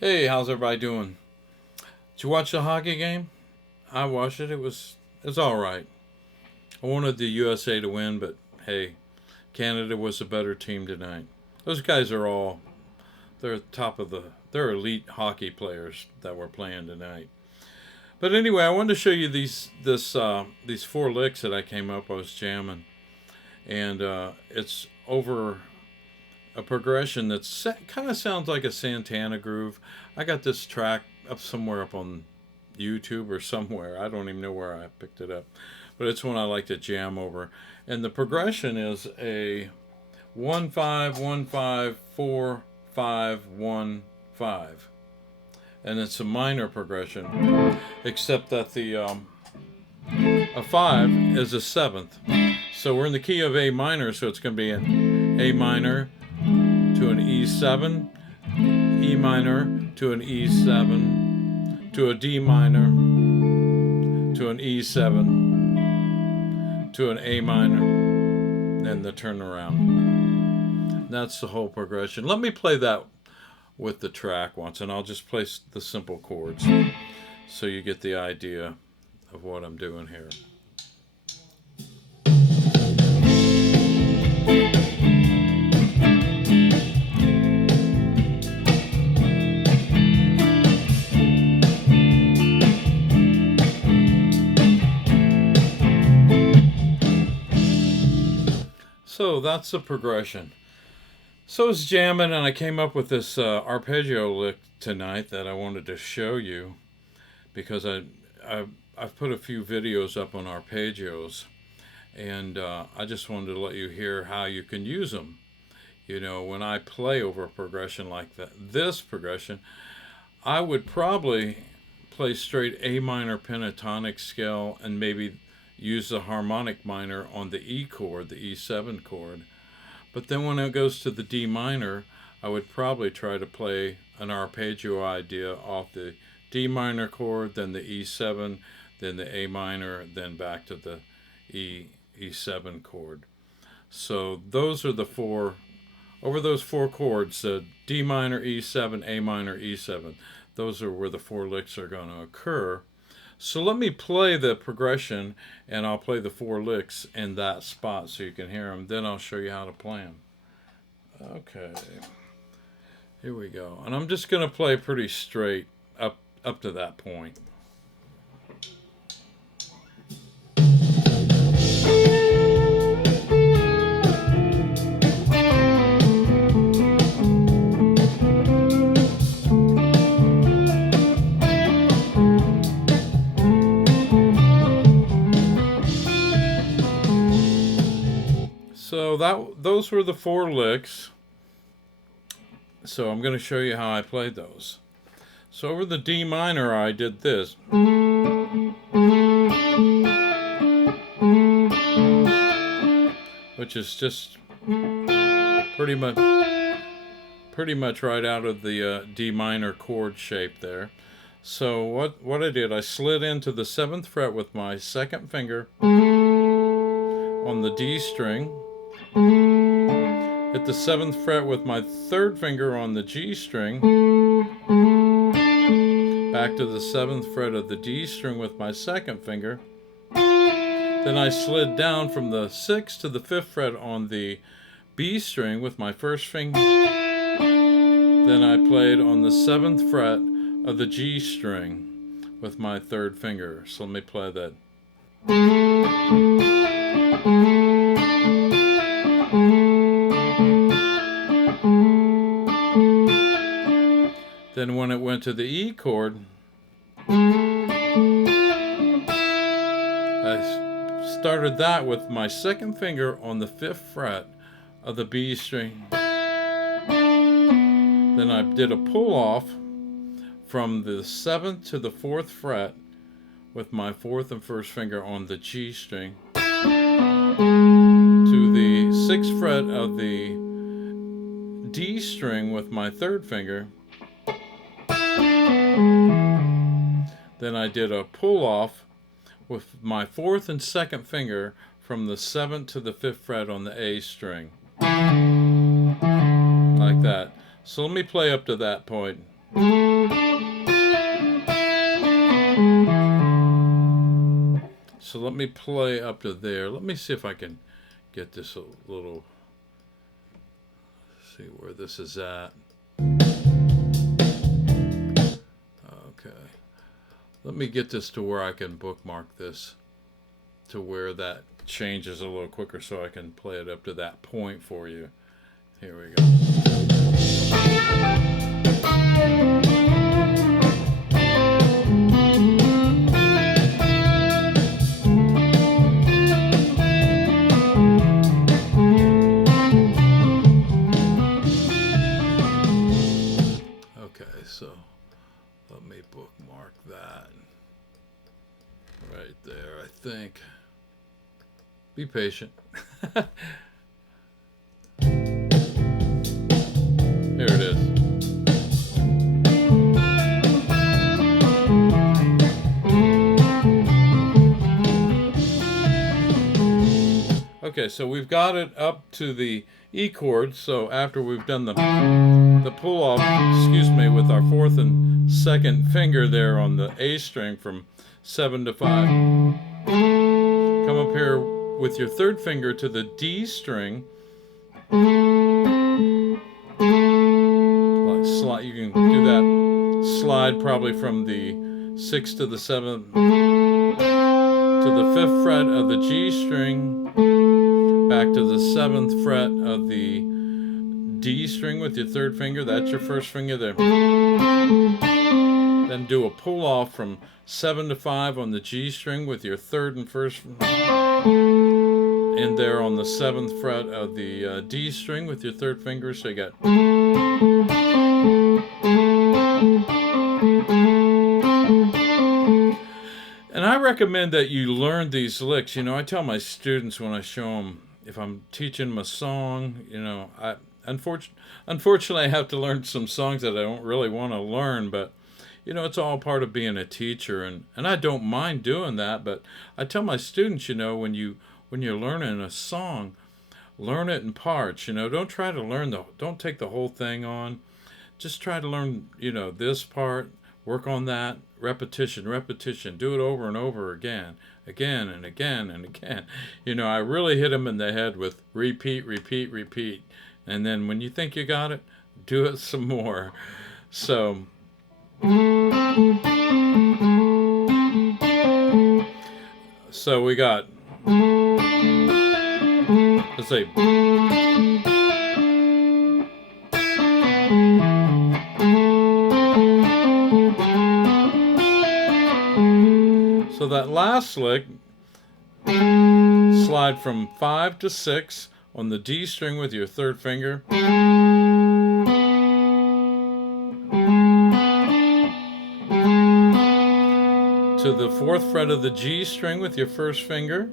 Hey, how's everybody doing? Did you watch the hockey game? I watched it. It's all right. I wanted the USA to win, but hey, Canada was a better team tonight. Those guys are all they're elite hockey players that were playing tonight. But anyway, I wanted to show you these four licks that I came up. I was jamming, and it's over a progression that kind of sounds like a Santana groove. I got this track up somewhere up on YouTube or somewhere. I don't even know where I picked it up, but it's one I like to jam over. And the progression is a 1 5 1 5 4 5 1 5, and it's a minor progression, except that the a 5 is a seventh. So we're in the key of A minor, so it's going to be an A minor to an E7, E minor to an E7, to a D minor, to an E7, to an A minor, then the turnaround. That's the whole progression. Let me play that with the track once, and I'll just play the simple chords so you get the idea of what I'm doing here. So that's the progression. So I was jamming, and I came up with this arpeggio lick tonight that I wanted to show you because I've put a few videos up on arpeggios, and I just wanted to let you hear how you can use them. You know, when I play over a progression like that, this progression, I would probably play straight A minor pentatonic scale and maybe use the harmonic minor on the E chord, the E7 chord. But then when it goes to the D minor, I would probably try to play an arpeggio idea off the D minor chord, then the E7, then the A minor, then back to the E7 chord. So those are the four, over those four chords, D minor, E7, A minor, E7. Those are where the four licks are going to occur. So let me play the progression, and I'll play the four licks in that spot so you can hear them. Then I'll show you how to play them. Okay, here we go. And I'm just going to play pretty straight up to that point. So those were the four licks. So I'm going to show you how I played those. So over the D minor, I did this. Which is just pretty much right out of the D minor chord shape there. So what I did, I slid into the 7th fret with my second finger on the D string, hit the 7th fret with my third finger on the G string, back to the 7th fret of the D string with my second finger. Then I slid down from the 6th to the 5th fret on the B string with my first finger. Then I played on the 7th fret of the G string with my third finger. So let me play that. Then when it went to the E chord, I started that with my second finger on the 5th fret of the B string. Then I did a pull off from the 7th to the 4th fret with my 4th and 1st finger on the G string to the 6th fret of the D string with my 3rd finger. Then I did a pull off with my 4th and 2nd finger from the 7th to the 5th fret on the A string. Like that. So let me play up to that point. So let me play up to there. Let me see if I can get this a little, see where this is at. Okay. Let me get this to where I can bookmark this to where that changes a little quicker so I can play it up to that point for you. Here we go. Okay, so let me bookmark that right there, I think. Be patient. Here it is. Okay, so we've got it up to the E chord. So after we've done the pull off, with our fourth and second finger there on the A string from 7 to 5. Come up here with your third finger to the D string. Like slide, you can do that slide probably from the 6th to the 7th to the 5th fret of the G string, back to the 7th fret of the D string with your third finger. That's your first finger there. Then do a pull off from 7 to 5 on the G string with your third and first, and there on the 7th fret of the D string with your third finger. So you got. And I recommend that you learn these licks. You know, I tell my students when I show them, if I'm teaching them a song, you know, unfortunately I have to learn some songs that I don't really want to learn, but you know, it's all part of being a teacher, and I don't mind doing that. But I tell my students, you know, when you're learning a song, learn it in parts. You know, don't try to don't take the whole thing on. Just try to learn, you know, this part, work on that, repetition, do it over and over again and again and again. You know, I really hit them in the head with repeat, and then when you think you got it, do it some more. So we got, let's see. So that last lick, slide from 5 to 6 on the D string with your third finger. To the 4th fret of the G string with your first finger.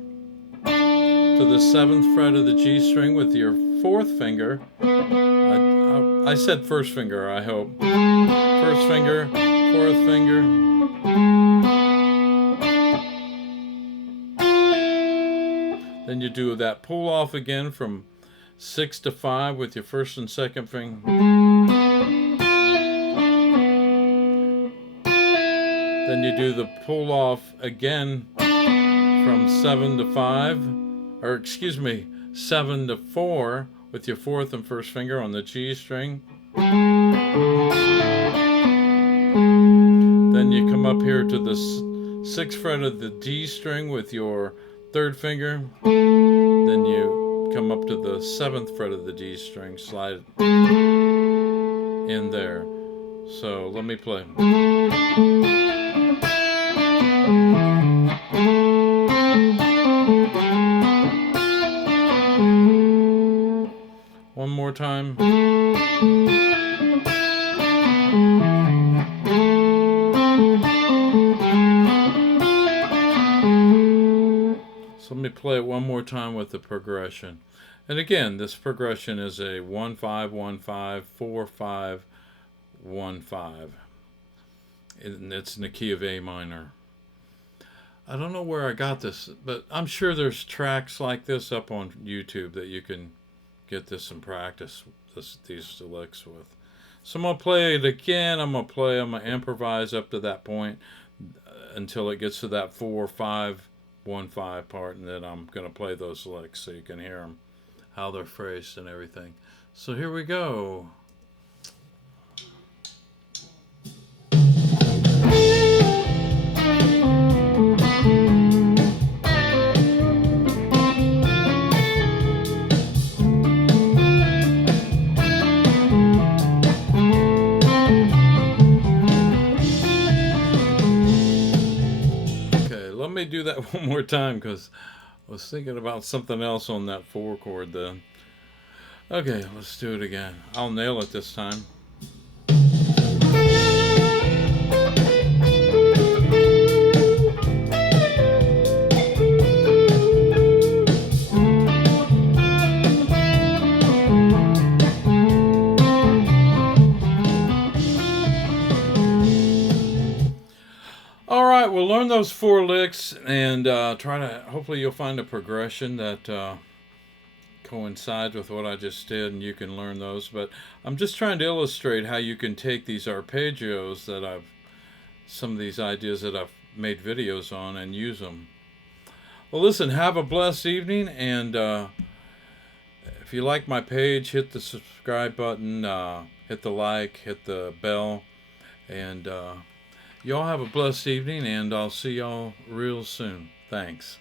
To the 7th fret of the G string with your 4th finger. I said first finger, I hope. First finger, 4th finger. Then you do that pull off again from 6 to 5 with your first and second finger. Then you do the pull off again from 7 to 5, or excuse me, 7 to 4 with your 4th and first finger on the G string. Then you come up here to the 6th fret of the D string with your 3rd finger. Then you come up to the 7th fret of the D string, slide in there. So let me play. One more time. So let me play it one more time with the progression. And again, this progression is a 1-5-1-5-4-5-1-5. And it's in the key of A minor. I don't know where I got this, but I'm sure there's tracks like this up on YouTube that you can get this and practice these licks with. So I'm going to play it again. I'm going to improvise up to that point until it gets to that 4-5 1/5 part, and then I'm going to play those licks so you can hear them, how they're phrased and everything. So here we go. Let me do that one more time because I was thinking about something else on that 4 chord then. Okay, let's do it again. I'll nail it this time. Alright, we'll learn those 4 licks and try to, hopefully you'll find a progression that coincides with what I just did and you can learn those. But I'm just trying to illustrate how you can take these arpeggios that some of these ideas that I've made videos on and use them. Well, listen, have a blessed evening, and if you like my page, hit the subscribe button, hit the like, hit the bell, and y'all have a blessed evening, and I'll see y'all real soon. Thanks.